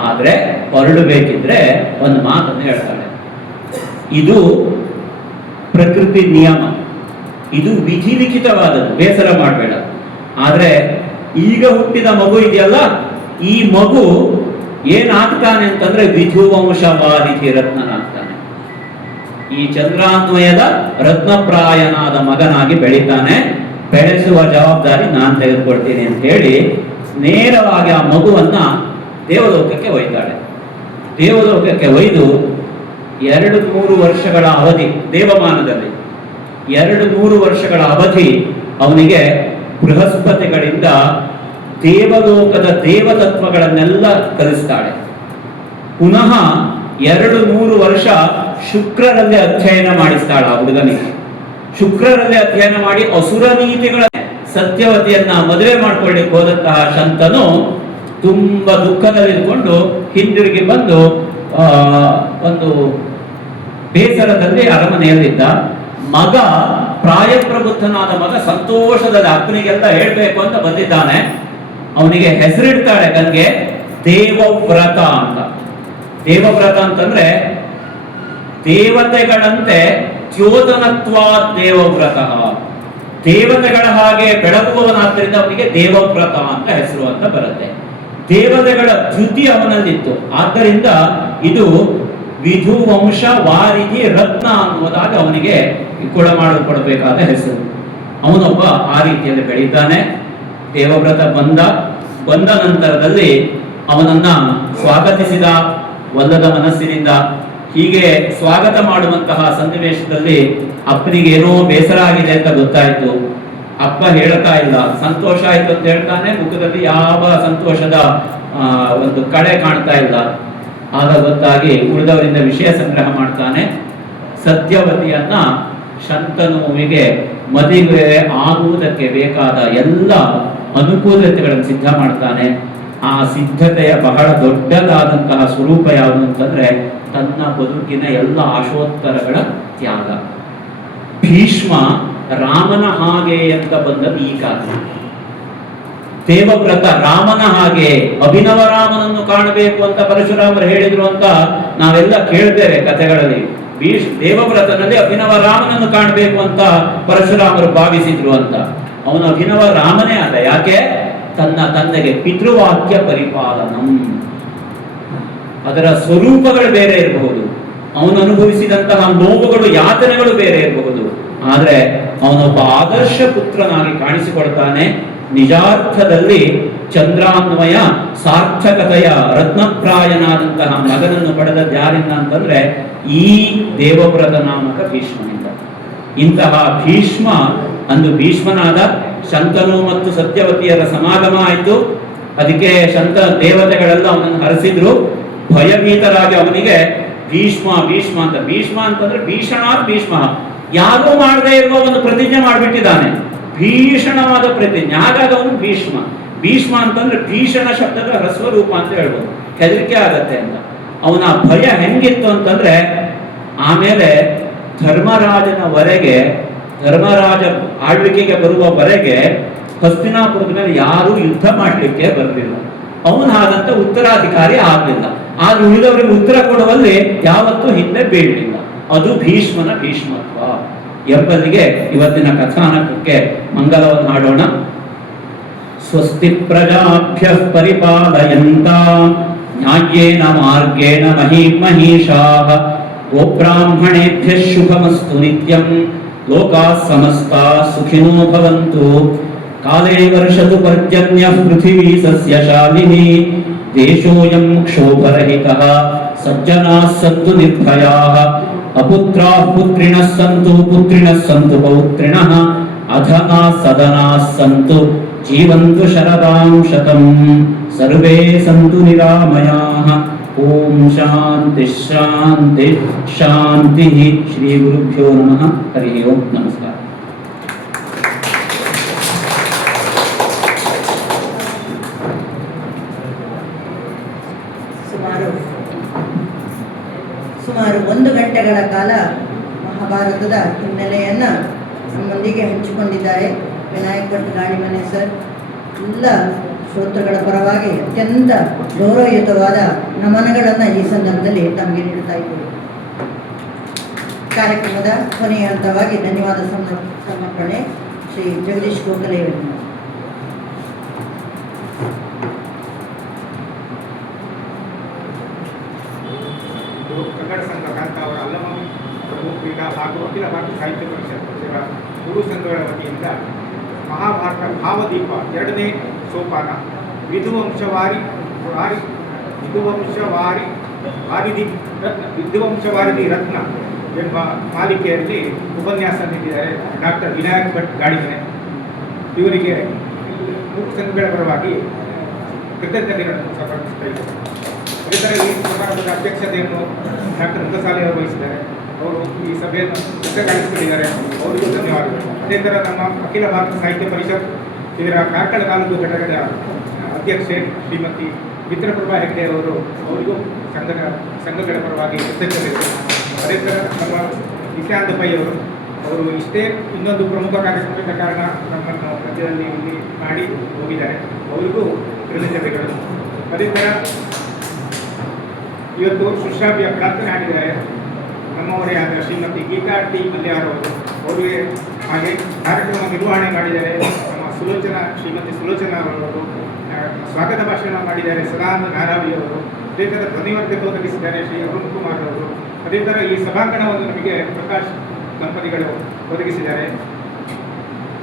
ಆದ್ರೆ ಹೊರಡಬೇಕಿದ್ರೆ ಒಂದು ಮಾತನ್ನು ಹೇಳ್ತಾಳೆ, ಇದು ಪ್ರಕೃತಿ ನಿಯಮ, ಇದು ವಿಧಿ ಲಿಖಿತವಾದದ್ದು, ಬೇಸರ ಮಾಡಬೇಡ. ಆದ್ರೆ ಈಗ ಹುಟ್ಟಿದ ಮಗು ಇದೆಯಲ್ಲ, ಈ ಮಗು ಏನಾಗ್ತಾನೆ ಅಂತಂದ್ರೆ ವಿಧುವಂಶವಾರಿಧಿ ರತ್ನನಾಗ್ತಾನೆ. ಈ ಚಂದ್ರಾನ್ವಯದ ರತ್ನಪ್ರಾಯನಾದ ಮಗನಾಗಿ ಬೆಳಿತಾನೆ. ಬೆಳೆಸುವ ಜವಾಬ್ದಾರಿ ನಾನು ತೆಗೆದುಕೊಳ್ತೀನಿ ಅಂತ ಹೇಳಿ ನೇರವಾಗಿ ಆ ಮಗುವನ್ನ ದೇವಲೋಕಕ್ಕೆ ಒಯ್ತಾಳೆ. ದೇವಲೋಕಕ್ಕೆ ಒಯ್ದು 2-3 ವರ್ಷಗಳ ಅವಧಿ, ದೇವಮಾನದಲ್ಲಿ 2-3 ವರ್ಷಗಳ ಅವಧಿ ಅವನಿಗೆ ಬೃಹಸ್ಪತಿಗಳಿಂದ ದೇವಲೋಕದ ದೇವತತ್ವಗಳನ್ನೆಲ್ಲ ಕಲಿಸ್ತಾಳೆ. ಪುನಃ 2-3 ವರ್ಷ ಶುಕ್ರರಲ್ಲಿ ಅಧ್ಯಯನ ಮಾಡಿಸ್ತಾಳ ಆ ಹುಡುಗನಿಗೆ. ಶುಕ್ರರಲ್ಲಿ ಅಧ್ಯಯನ ಮಾಡಿ ಅಸುರ ನೀತಿಗಳ ಸತ್ಯವತಿಯನ್ನ ಮದುವೆ ಮಾಡ್ಕೊಳ್ಳಿಕ್ಕೆ ಹೋದಂತಹ ಶಂತನು ತುಂಬಾ ದುಃಖದಲ್ಲಿದ್ಕೊಂಡು ಹಿಂದಿರುಗಿ ಬಂದು ಒಂದು ಬೇಸರದಲ್ಲಿ ಅರಮನೆಯಲ್ಲಿದ್ದ. ಮಗ, ಪ್ರಾಯಪ್ರಬುದ್ಧನಾದ ಮಗ ಸಂತೋಷದಲ್ಲಿ ಅಪ್ಪನಿಗೆಲ್ಲ ಹೇಳ್ಬೇಕು ಅಂತ ಬಂದಿದ್ದಾನೆ. ಅವನಿಗೆ ಹೆಸರಿಡ್ತಾಳೆ ಗಂಗೆ, ದೇವವ್ರತ ಅಂತ. ದೇವವ್ರತ ಅಂತಂದ್ರೆ ದೇವತೆಗಳಂತೆ ದ್ಯೋತನತ್ವಾ ದೇವವ್ರತ, ದೇವತೆಗಳ ಹಾಗೆ ಬೆಳಗುವವನಾದ್ದರಿಂದ ಅವನಿಗೆ ದೇವವ್ರತ ಅಂತ ಹೆಸರು ಅಂತ ಬರುತ್ತೆ. ದೇವತೆಗಳ ದ್ಯುತಿ ಅವನಲ್ಲಿತ್ತು. ಆದ್ದರಿಂದ ಇದು ವಿಧುವಂಶ ವಾರಿಧಿ ರತ್ನ ಅನ್ನುವುದಾಗಿ ಅವನಿಗೆ ಕೊಡಬೇಕಾದ ಹೆಸರು. ಅವನೊಬ್ಬ ಆ ರೀತಿಯಲ್ಲಿ ಬೆಳೀತಾನೆ. ದೇವವ್ರತ ಬಂದ ನಂತರದಲ್ಲಿ ಅವನನ್ನ ಸ್ವಾಗತಿಸಿದ ಒಲ್ಲದ ಮನಸ್ಸಿನಿಂದ. ಹೀಗೆ ಸ್ವಾಗತ ಮಾಡುವಂತಹ ಸನ್ನಿವೇಶದಲ್ಲಿ ಅಪ್ಪನಿಗೆ ಏನೋ ಬೇಸರ ಆಗಿದೆ ಅಂತ ಗೊತ್ತಾಯ್ತು. ಅಪ್ಪ ಹೇಳ್ತಾ ಇಲ್ಲ, ಸಂತೋಷ ಆಯ್ತು ಅಂತ ಹೇಳ್ತಾನೆ, ಮುಖದಲ್ಲಿ ಯಾವ ಸಂತೋಷದ ಒಂದು ಕಳೆ ಕಾಣ್ತಾ ಇಲ್ಲ. ಆಗ ಗೊತ್ತಾಗಿ ಉಳಿದವರಿಂದ ವಿಷಯ ಸಂಗ್ರಹ ಮಾಡ್ತಾನೆ. ಸತ್ಯವತಿಯನ್ನ ಶಂತನುವಿಗೆ ಮದುವೆ ಆಗುವುದಕ್ಕೆ ಬೇಕಾದ ಎಲ್ಲ ಅನುಕೂಲತೆಗಳನ್ನು ಸಿದ್ಧ ಮಾಡ್ತಾನೆ. ಆ ಸಿದ್ಧತೆಯ ಬಹಳ ದೊಡ್ಡದಾದಂತಹ ಸ್ವರೂಪ ಯಾವುದು ಅಂತಂದ್ರೆ ತನ್ನ ಬದುಕಿನ ಎಲ್ಲ ಆಶೋತ್ತರಗಳ ತ್ಯಾಗ. ಭೀಷ್ಮ ರಾಮನ ಹಾಗೆ ಅಂತ ಬಂದದ್ದು ಈ ಕಾಲ. ದೇವವ್ರತ ರಾಮನ ಹಾಗೆ, ಅಭಿನವ ರಾಮನನ್ನು ಕಾಣಬೇಕು ಅಂತ ಪರಶುರಾಮರು ಹೇಳಿದ್ರು ಅಂತ ನಾವೆಲ್ಲ ಕೇಳ್ತೇವೆ ಕಥೆಗಳಲ್ಲಿ. ದೇವವ್ರತನಲ್ಲಿ ಅಭಿನವ ರಾಮನನ್ನು ಕಾಣಬೇಕು ಅಂತ ಪರಶುರಾಮರು ಭಾವಿಸಿದ್ರು ಅಂತ. ಅವನು ಅಭಿನವ ರಾಮನೇ ಆದ. ಯಾಕೆ? ತನ್ನ ತಂದೆಗೆ ಪಿತೃವಾಕ್ಯ ಪರಿಪಾಲನಂ. ಅದರ ಸ್ವರೂಪಗಳು ಬೇರೆ ಇರಬಹುದು, ಅವನು ಅನುಭವಿಸಿದಂತಹ ನೋವುಗಳು, ಯಾತನೆಗಳು ಬೇರೆ ಇರಬಹುದು. ಆದ್ರೆ ಅವನೊಬ್ಬ ಆದರ್ಶ ಪುತ್ರನಾಗಿ ಕಾಣಿಸಿಕೊಳ್ತಾನೆ. ನಿಜಾರ್ಥದಲ್ಲಿ ಚಂದ್ರಾನ್ವಯ ಸಾರ್ಥಕತೆಯ ರತ್ನಪ್ರಾಯನಾದಂತಹ ಮಗನನ್ನು ಪಡೆದ ಯಾರಿಂದ ಅಂತಂದ್ರೆ ಈ ದೇವವ್ರತ ನಾಮಕ ಭೀಷ್ಮನಿಂದ. ಇಂತಹ ಭೀಷ್ಮ ಅಂದು ಭೀಷ್ಮನಾದ. ಶಂತನು ಮತ್ತು ಸತ್ಯವತಿಯರ ಸಮಾಗಮ ಆಯಿತು. ಅದಕ್ಕೆ ಶಂತ ದೇವತೆಗಳೆಲ್ಲ ಅವನನ್ನು ಹರಿಸಿದ್ರು. ಭಯಭೀತರಾಗಿ ಅವನಿಗೆ ಭೀಷ್ಮ ಭೀಷ್ಮ ಅಂತ. ಭೀಷ್ಮ ಅಂತಂದ್ರೆ ಭೀಷಣಾತ್ ಭೀಷ್ಮ, ಯಾರೂ ಮಾಡದೇ ಇರುವ ಒಂದು ಪ್ರತಿಜ್ಞೆ ಮಾಡಿಬಿಟ್ಟಿದ್ದಾನೆ, ಭೀಷಣವಾದ ಪ್ರತಿಜ್ಞೆ. ಹಾಗಾಗಿ ಅವನು ಭೀಷ್ಮ. ಭೀಷ್ಮ ಅಂತಂದ್ರೆ ಭೀಷಣ ಶಬ್ದದ ಹ್ರಸ್ವರೂಪ ಅಂತ ಹೇಳ್ಬೋದು, ಹೆದರಿಕೆ ಆಗತ್ತೆ ಅಂತ. ಅವನ ಭಯ ಹೆಂಗಿತ್ತು ಅಂತಂದ್ರೆ ಆಮೇಲೆ ಧರ್ಮರಾಜನವರೆಗೆ, ಧರ್ಮರಾಜ ಆಳ್ವಿಕೆಗೆ ಬರುವವರೆಗೆ ಹಸ್ತಿನಾಪುರದ ಮೇಲೆ ಯಾರೂ ಯುದ್ಧ ಮಾಡಲಿಕ್ಕೆ ಬರಲಿಲ್ಲ. ಅವನು ಹಾಗಂತ ಉತ್ತರಾಧಿಕಾರಿ ಆಗಲಿಲ್ಲ. ಆದ್ರೆ ಉಳಿದವರಿಗೆ ಉತ್ತರ ಕೊಡುವಲ್ಲಿ ಯಾವತ್ತೂ ಹಿಂದೆ ಬೀಳಲಿಲ್ಲ. ಅದು ಭೀಷ್ಮನ ಭೀಷ್ಮತ್ವ ಎಂಬಲ್ಲಿಗೆ ಇವತ್ತಿನ ಕಥಾನಕಕ್ಕೆ ಮಂಗಲವನ್ನು ಹಾಡೋಣ. ಸ್ವಸ್ತಿ ಪ್ರಜಾಭ್ಯಃ ಪರಿಪಾಲಯಂತಾಂ ನ್ಯಾಯೇನ ಮಾರ್ಗೇಣ ಮಹೀಮಹೀಷಾಃ ಗೋಬ್ರಾಹ್ಮಣೇಭ್ಯಃ ಶುಭಮಸ್ತು ನಿತ್ಯಂ ಲೋಕಾಃ ಸಮಸ್ತಾಃ ಸುಖಿನೋ ಭವಂತು. ಕಾಲೇ ವರ್ಷತು ಪರ್ಜನ್ಯಃ ಪೃಥಿವೀ ಸಸ್ಯಶಾಲಿನಿ ದೇಶೋಯಂ ಕ್ಷೋಭರಹಿತಃ ಸಜ್ಜನಾಃ ಸಂತು ನಿರ್ಭಯಾಃ ಅಪುತ್ರಾಃ ಪುತ್ರಿಣಃ ಸಂತು ಪುತ್ರಿಣಃ ಸಂತು ಪೌತ್ರಿಣಃ ಅಧನಾಃ ಸದನಾಃ ಸಂತು ಜೀವಂತು ಶರದಾಂ ಶತಂ ಸರ್ವೇ ಸಂತು ನಿರಾಮಯಾಃ. ಓಂ ಶಾಂತಿ ಶಾಂತಿ ಶಾಂತಿ. ಶ್ರೀ ಗುರುಭ್ಯೋ ನಮಃ. ಹರಿ ಓಂ. ನಮಸ್ಕಾರ. ಸುಮಾರು 1 ಗಂಟೆ ಗಂಟೆಗಳ ಕಾಲ ಮಹಾಭಾರತದ ಹಿನ್ನೆಲೆಯನ್ನು ನಮ್ಮೊಂದಿಗೆ ಹಂಚಿಕೊಂಡಿದ್ದಾರೆ ವಿನಾಯಕ್ ಭಟ್ ಗಾಳಿಮನೆ ಸರ್. ಎಲ್ಲ ಶ್ರೋತೃಗಳ ಪರವಾಗಿ ಅತ್ಯಂತ ಗೌರವಯುತವಾದ ನಮನಗಳನ್ನು ಈ ಸಂದರ್ಭದಲ್ಲಿ ತಮಗೆ ನೀಡುತ್ತಾ ಇದ್ದೇವೆ. ಕಾರ್ಯಕ್ರಮದ ಕೊನೆಯ ಹಂತವಾಗಿ ಧನ್ಯವಾದ ಸಮರ್ಪಣೆ ಶ್ರೀ ಜಗದೀಶ್ ಗೋಖಲೆ. ಕನ್ನಡ ಸಂಘ ಕಾಂತ ಅವರ ಅಲ್ಲಮವಿ ಪ್ರಮುಖ ಪೀಠ ಹಾಗೂ ಅಖಿಲ ಭಾರತ ಸಾಹಿತ್ಯ ಪರಿಷತ್ ಇವರ ಗುರು ಸಂಘಗಳ ವತಿಯಿಂದ ಮಹಾಭಾರತ ಭಾವದೀಪ 2ನೇ ಸೋಪಾನ ವಿದ್ಯುವಂಶವಾರಿಧಿ ರತ್ನ ಎಂಬ ಮಾಲಿಕೆಯಲ್ಲಿ ಉಪನ್ಯಾಸ ನೀಡಿದ್ದಾರೆ ಡಾಕ್ಟರ್ ವಿನಾಯಕ್ ಭಟ್ ಗಾಳಿಮನೆ. ಇವರಿಗೆ ಮೂರು ಸಂಘಗಳ ಪರವಾಗಿ ಕೃತಜ್ಞತೆಗಳನ್ನು ಸಮರ್ಪಿಸ್ತಾ ಇದ್ದಾರೆ. ಇತರ ಈ ಸಮಾರಂಭದ ಅಧ್ಯಕ್ಷತೆಯನ್ನು ಡಾಕ್ಟರ್ ರಂಗಸಾಲೆ ಅವರು ವಹಿಸಿದ್ದಾರೆ. ಅವರು ಈ ಸಭೆಯನ್ನು ಯಶಸ್ವಿಗೊಳಿಸಿದ್ದಾರೆ. ಅವರಿಗೂ ಧನ್ಯವಾದಗಳು. ಅದೇ ಥರ ನಮ್ಮ ಅಖಿಲ ಭಾರತ ಸಾಹಿತ್ಯ ಪರಿಷತ್ ಇದರ ಕಾರ್ಕಳ ತಾಲೂಕು ಘಟಕದ ಅಧ್ಯಕ್ಷೆ ಶ್ರೀಮತಿ ಮಿತ್ರಪ್ರಭಾ ಹೆಗ್ಡೆ ಅವರಿಗೂ ಸಂಘಗಳ ಪರವಾಗಿ ಕೃತಜ್ಞತೆ. ಅದೇ ಥರ ನಮ್ಮ ನಿತ್ಯಾನಂದ ಪೈ ಅವರು ಇಷ್ಟೇ ಇನ್ನೊಂದು ಪ್ರಮುಖ ಕಾರ್ಯಕ್ರಮದ ಕಾರಣ ನಮ್ಮನ್ನು ಮಧ್ಯದಲ್ಲಿ ಇಲ್ಲಿ ಮಾಡಿ ಹೋಗಿದ್ದಾರೆ. ಅವರಿಗೂ ಕೃತಜ್ಞತೆಗಳು. ಅದೇ ಥರ ಇವತ್ತು ಸುಶ್ರಾವ್ಯ ಪ್ರಾರ್ಥನೆ ಆಗಿದ್ದಾರೆ ನಮ್ಮವರೇ ಆದ ಶ್ರೀಮತಿ ಗೀತಾ ಟಿ ಮಲ್ಯಾರ್ ಅವರಿಗೆ, ಹಾಗೆ ಕಾರ್ಯಕ್ರಮ ನಿರ್ವಹಣೆ ಮಾಡಿದ್ದಾರೆ ನಮ್ಮ ಶ್ರೀಮತಿ ಸುಲೋಚನಾ ಅವರು, ಸ್ವಾಗತ ಭಾಷಣ ಮಾಡಿದ್ದಾರೆ ಸದಾನಂದ ನಾರಾವಿ ಅವರು, ಅದೇ ಥರ ಧ್ವನಿವರ್ಧಕ ಒದಗಿಸಿದ್ದಾರೆ ಶ್ರೀ ಅರುಣ್ ಕುಮಾರ್ ಅವರು. ಅದೇ ಥರ ಈ ಸಭಾಂಗಣವನ್ನು ನಮಗೆ ಪ್ರಕಾಶ್ ದಂಪತಿಗಳು ಒದಗಿಸಿದ್ದಾರೆ.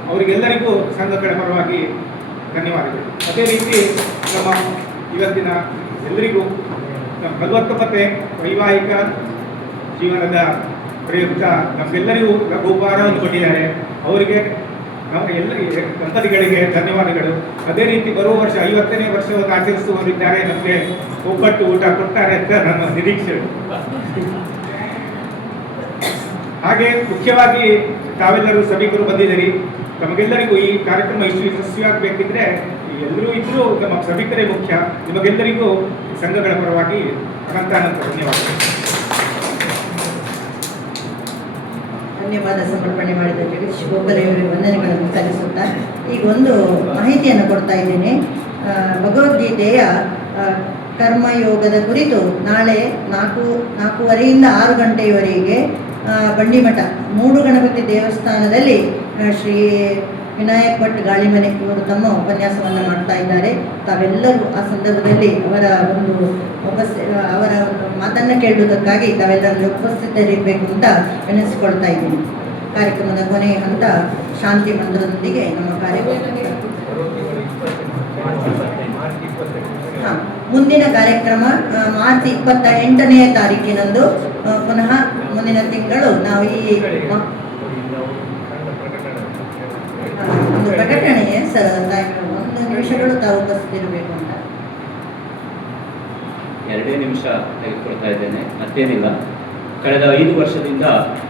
ಅವರಿಗೆಲ್ಲರಿಗೂ ಸಂಘಗಳ ಪರವಾಗಿ ಧನ್ಯವಾದಗಳು. ಅದೇ ರೀತಿ ನಮ್ಮ ಇವತ್ತಿನ ಎಲ್ಲರಿಗೂ ಭಗವತ್ಕತೆ ವೈವಾಹಿಕ ಜೀವನದ ಪ್ರಯುಕ್ತ ನಮಗೆಲ್ಲರಿಗೂ ಬಹುಪಾರವನ್ನು ಕೊಟ್ಟಿದ್ದಾರೆ. ಅವರಿಗೆ ನಮ್ಮ ಎಲ್ಲ ದಂಪತಿಗಳಿಗೆ ಧನ್ಯವಾದಗಳು. ಅದೇ ರೀತಿ ಬರುವ ವರ್ಷ 50ನೇ ವರ್ಷವನ್ನು ಆಚರಿಸುವವರಿದ್ದಾರೆ. ನಮಗೆ ಒಬ್ಬಟ್ಟು ಊಟ ಕೊಡ್ತಾರೆ ಅಂತ ನನ್ನ ನಿರೀಕ್ಷೆ. ಹಾಗೆ ಮುಖ್ಯವಾಗಿ ತಾವೆಲ್ಲರೂ ಸಭಿಕರು ಬಂದಿದ್ದೀರಿ. ತಮಗೆಲ್ಲರಿಗೂ ಈ ಕಾರ್ಯಕ್ರಮ ಇಷ್ಟು ಯಶಸ್ವಿಯಾಗಬೇಕಿದ್ರೆ ಎಲ್ಲರೂ ಇದ್ರೂ ನಮ್ಮ ಸಭಿಕರೇ ಮುಖ್ಯ. ನಿಮಗೆಲ್ಲರಿಗೂ ಸಂಘಗಳ ಪರವಾಗಿ ಅನಂತ ಧನ್ಯವಾದಗಳು. ಧನ್ಯವಾದ ಸಮರ್ಪಣೆ ಮಾಡಿದ ಜಗದೀಶ್ ಗೋಖಲೆ ಅವರಿಗೆ ವಂದನೆಗಳನ್ನು ಸಲ್ಲಿಸುತ್ತಾ ಈಗ ಒಂದು ಮಾಹಿತಿಯನ್ನು ಕೊಡ್ತಾ ಇದ್ದೇನೆ. ಭಗವದ್ಗೀತೆಯ ಕರ್ಮಯೋಗದ ಕುರಿತು ನಾಳೆ 4:30ಯಿಂದ 6 ಗಂಟೆಯವರೆಗೆ ಬಂಡಿಮಠ ಮೂಡು ಗಣಪತಿ ದೇವಸ್ಥಾನದಲ್ಲಿ ಶ್ರೀ ವಿನಾಯಕ್ ಭಟ್ ಗಾಳಿಮನೆ ಇವರು ತಮ್ಮ ಉಪನ್ಯಾಸವನ್ನು ಮಾಡ್ತಾ ಇದ್ದಾರೆ. ತಾವೆಲ್ಲರೂ ಆ ಸಂದರ್ಭದಲ್ಲಿ ಅವರ ಒಂದು ಮಾತನ್ನು ಕೇಳುವುದಕ್ಕಾಗಿ ತಾವೆಲ್ಲರಲ್ಲಿ ಉಪಸ್ಥಿತರಿರಬೇಕು ಅಂತ ವಿನಂತಿಸಿಕೊಳ್ತಾ ಇದ್ದೀನಿ. ಕಾರ್ಯಕ್ರಮದ ಕೊನೆಯ ಹಂತ ಶಾಂತಿ ಮಂತ್ರದೊಂದಿಗೆ ನಮ್ಮ ಕಾರ್ಯಕ್ರಮ. ಮುಂದಿನ ಕಾರ್ಯಕ್ರಮ ಮಾರ್ಚ್ 28ನೇ ತಾರೀಕಿನಂದು ಪುನಃ ಮುಂದಿನ ತಿಂಗಳು ನಾವು ಈ ಒಂದು ಪ್ರಕಟಣೆಯೇ ಸರ್ 1 ನಿಮಿಷಗಳು ತಾವು ಉಪಸ್ಥಿತಿರಬೇಕು ಅಂತ. 2 ನಿಮಿಷ ತೆಗೆದುಕೊಳ್ತಾ ಇದ್ದೇನೆ, ಮತ್ತೇನಿಲ್ಲ. ಕಳೆದ 5 ವರ್ಷದಿಂದ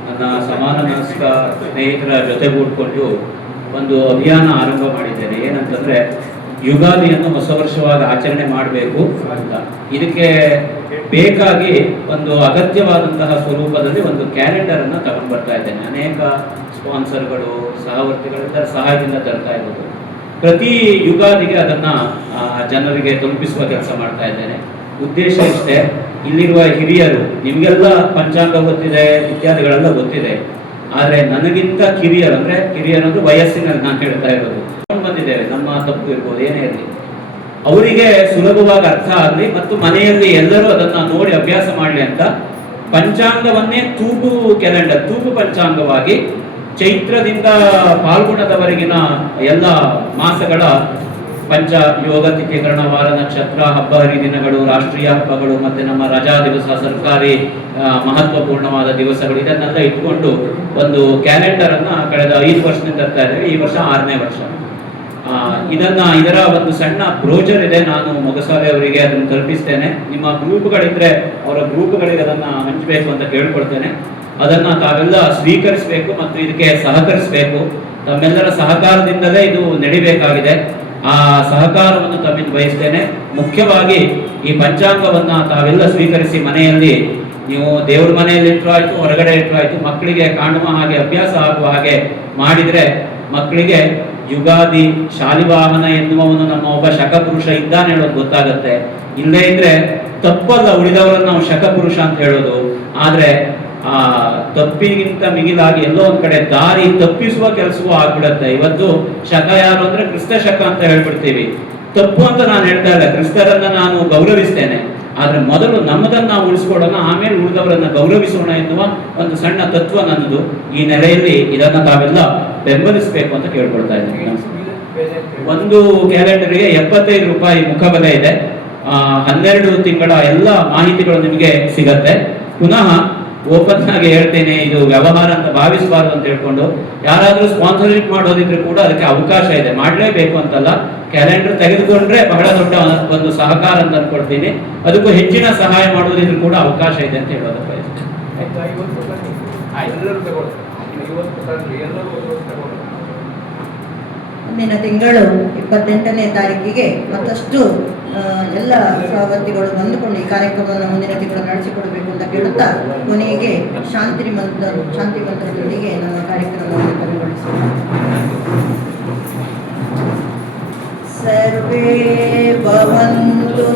ನನ್ನ ಸಮಾನ ಮನಸ್ಕ ಸ್ನೇಹಿತರ ಜೊತೆಗೂಡಿಕೊಂಡು ಒಂದು ಅಭಿಯಾನ ಆರಂಭ ಮಾಡಿದ್ದೇನೆ. ಏನಂತಂದ್ರೆ ಯುಗಾದಿಯನ್ನು ಹೊಸ ವರ್ಷವಾಗಿ ಆಚರಣೆ ಮಾಡಬೇಕು ಅಂತ. ಇದಕ್ಕೆ ಬೇಕಾಗಿ ಒಂದು ಅಗತ್ಯವಾದಂತಹ ಸ್ವರೂಪದಲ್ಲಿ ಒಂದು ಕ್ಯಾಲೆಂಡರ್ ಅನ್ನು ತಗೊಂಡು ಬರ್ತಾ ಇದ್ದೇನೆ. ಅನೇಕ ಸ್ಪಾನ್ಸರ್ಗಳು ಸಹವರ್ತಿಗಳೆಲ್ಲರ ಸಹಾಯದಿಂದ ತರ್ತಾ ಇರೋದು. ಪ್ರತಿ ಯುಗಾದಿಗೆ ಅದನ್ನ ಜನರಿಗೆ ತಲುಪಿಸುವ ಕೆಲಸ ಮಾಡ್ತಾ ಇದ್ದೇನೆ. ಉದ್ದೇಶ ಇಷ್ಟೇ, ಇಲ್ಲಿರುವ ಹಿರಿಯರು ನಿಮಗೆಲ್ಲ ಪಂಚಾಂಗ ಗೊತ್ತಿದೆ, ಇತ್ಯಾದಿಗಳೆಲ್ಲ ಗೊತ್ತಿದೆ. ಆದರೆ ನನಗಿಂತ ಕಿರಿಯರಂದ್ರೆ ವಯಸ್ಸಿನಲ್ಲಿ ನಾನು ಹೇಳ್ತಾ ಇರೋದು ಬಂದಿದ್ದೇವೆ, ನಮ್ಮ ತಪ್ಪು ಇರ್ಬೋದು, ಏನೇ ಇರಲಿ, ಅವರಿಗೆ ಸುಲಭವಾಗಿ ಅರ್ಥ ಆಗಲಿ ಮತ್ತು ಮನೆಯಲ್ಲಿ ಎಲ್ಲರೂ ಅದನ್ನ ನೋಡಿ ಅಭ್ಯಾಸ ಮಾಡಲಿ ಅಂತ ಪಂಚಾಂಗವನ್ನೇ ತೂಗು ಪಂಚಾಂಗವಾಗಿ ಚೈತ್ರದಿಂದ ಫಾಲ್ಗುಣದವರೆಗಿನ ಎಲ್ಲ ಮಾಸಗಳ ಪಂಚ ಯೋಗ ತಿಥಿಕರಣ ವಾರ ನಕ್ಷತ್ರ ಹಬ್ಬ ಹರಿದಿನಗಳು ರಾಷ್ಟ್ರೀಯ ಹಬ್ಬಗಳು ಮತ್ತೆ ನಮ್ಮ ರಜಾ ದಿವಸ ಸರ್ಕಾರಿ ಮಹತ್ವಪೂರ್ಣವಾದ ದಿವಸಗಳು ಇದನ್ನೆಲ್ಲ ಇಟ್ಕೊಂಡು ಒಂದು ಕ್ಯಾಲೆಂಡರ್ ಅನ್ನ ಕಳೆದ 5 ವರ್ಷದಿಂದ ತರ್ತಾ ಇದ್ದೇವೆ. ಈ ವರ್ಷ 6ನೇ ವರ್ಷ. ಇದರ ಒಂದು ಸಣ್ಣ ಬ್ರೋಚರ್ ಇದೆ, ನಾನು ಮೊಗಸಾಲೆ ಅವರಿಗೆ ಅದನ್ನು ತಲುಪಿಸ್ತೇನೆ. ನಿಮ್ಮ ಗ್ರೂಪ್ಗಳಿದ್ರೆ ಅವರ ಗ್ರೂಪ್ಗಳಿಗೆ ಅದನ್ನ ಹಂಚಬೇಕು ಅಂತ ಕೇಳ್ಕೊಳ್ತೇನೆ. ಅದನ್ನ ತಾವೆಲ್ಲ ಸ್ವೀಕರಿಸಬೇಕು ಮತ್ತು ಇದಕ್ಕೆ ಸಹಕರಿಸಬೇಕು. ತಮ್ಮೆಲ್ಲರ ಸಹಕಾರದಿಂದಲೇ ಇದು ನಡಿಬೇಕಾಗಿದೆ. ಆ ಸಹಕಾರವನ್ನು ತಮ್ಮಿಂದ ಬಯಸ್ತೇನೆ. ಮುಖ್ಯವಾಗಿ ಈ ಪಂಚಾಂಗವನ್ನ ತಾವೆಲ್ಲ ಸ್ವೀಕರಿಸಿ ಮನೆಯಲ್ಲಿ ನೀವು ದೇವ್ರ ಮನೆಯಲ್ಲಿ ಇಟ್ಟರು ಆಯ್ತು, ಹೊರಗಡೆ ಇಟ್ಟರು ಆಯ್ತು, ಮಕ್ಕಳಿಗೆ ಕಾಣುವ ಹಾಗೆ ಅಭ್ಯಾಸ ಆಗುವ ಹಾಗೆ ಮಾಡಿದ್ರೆ ಮಕ್ಕಳಿಗೆ ಯುಗಾದಿ ಶಾಲಿವಾಹನ ಎನ್ನುವವನು ನಮ್ಮ ಒಬ್ಬ ಶಕಪುರುಷ ಇದ್ದಾನೆ ಹೇಳೋದು ಗೊತ್ತಾಗತ್ತೆ. ಇಲ್ಲೇ ಇದ್ರೆ ತಪ್ಪಲ್ಲ ಉಳಿದವರನ್ನು ನಾವು ಶಕಪುರುಷ ಅಂತ ಹೇಳೋದು, ಆದ್ರೆ ಆ ತಪ್ಪಿಗಿಂತ ಮಿಗಿಲಾಗಿ ಎಲ್ಲೋ ಒಂದ್ ಕಡೆ ದಾರಿ ತಪ್ಪಿಸುವ ಕೆಲಸವೂ ಆಗ್ಬಿಡತ್ತೆ. ಇವತ್ತು ಶಕ ಯಾರು ಅಂದ್ರೆ ಕ್ರಿಸ್ತ ಶಕ ಅಂತ ಹೇಳ್ಬಿಡ್ತೀವಿ. ತಪ್ಪು ಅಂತ ನಾನು ಹೇಳ್ತಾ ಇಲ್ಲ, ಕ್ರಿಸ್ತರನ್ನ ನಾನು ಗೌರವಿಸ್ತೇನೆ, ಆದ್ರೆ ಮೊದಲು ನಮ್ಮದನ್ನ ನಾವು ಉಳಿಸ್ಕೊಳ್ಳೋಣ, ಆಮೇಲೆ ಉಳಿದವರನ್ನ ಗೌರವಿಸೋಣ ಎನ್ನುವ ಒಂದು ಸಣ್ಣ ತತ್ವ ನನ್ನದು. ಈ ನೆಲೆಯಲ್ಲಿ ಇದನ್ನ ತಾವೆಲ್ಲ ಬೆಂಬಲಿಸಬೇಕು ಅಂತ ಕೇಳ್ಕೊಳ್ತಾ ಇದ್ದೀನಿ. ಒಂದು ಕ್ಯಾಲೆಂಡರ್ಗೆ 75 ರೂಪಾಯಿ ಮುಖಬೆಲೆ ಇದೆ. 12 ತಿಂಗಳ ಎಲ್ಲ ಮಾಹಿತಿಗಳು ನಿಮಗೆ ಸಿಗತ್ತೆ. ಪುನಃ ಓಪನ್ ಆಗಿ ಹೇಳ್ತೇನೆ, ಇದು ವ್ಯವಹಾರ ಅಂತ ಭಾವಿಸಬಾರ್ದು ಅಂತ ಹೇಳ್ಕೊಂಡು ಯಾರಾದ್ರೂ ಸ್ಪಾನ್ಸರ್ಶಿಪ್ ಮಾಡೋದಿದ್ರೆ ಕೂಡ ಅದಕ್ಕೆ ಅವಕಾಶ ಇದೆ, ಮಾಡಲೇಬೇಕು ಅಂತಲ್ಲ. ಕ್ಯಾಲೆಂಡರ್ ತೆಗೆದುಕೊಂಡ್ರೆ ಬಹಳ ದೊಡ್ಡ ಒಂದು ಸಹಕಾರ ಅಂತ ಅನ್ಕೊಳ್ತೀನಿ. ಅದಕ್ಕೂ ಹೆಚ್ಚಿನ ಸಹಾಯ ಮಾಡೋದಿದ್ರು ಕೂಡ ಅವಕಾಶ ಇದೆ ಅಂತ ಹೇಳೋದು ಬಯಸ್ತೇನೆ. ಮುಂದಿನ ತಿಂಗಳು 28ನೇ ತಾರೀಕಿಗೆ ಮತ್ತಷ್ಟು ಎಲ್ಲ ಸಹವರ್ತಿಗಳು ಬಂದುಕೊಂಡು ಈ ಕಾರ್ಯಕ್ರಮವನ್ನು ಮುಂದಿನ ತಿಂಗಳು ನಡೆಸಿಕೊಡಬೇಕು ಅಂತ ಕೇಳುತ್ತಾ ಕೊನೆಗೆ ಶಾಂತಿ ಮಂತ್ರದೊಂದಿಗೆ ನಮ್ಮ ಕಾರ್ಯಕ್ರಮವನ್ನು ಕೊನೆಗೊಳಿಸೋಣ. ಸರ್ವೇ ಭವಂತು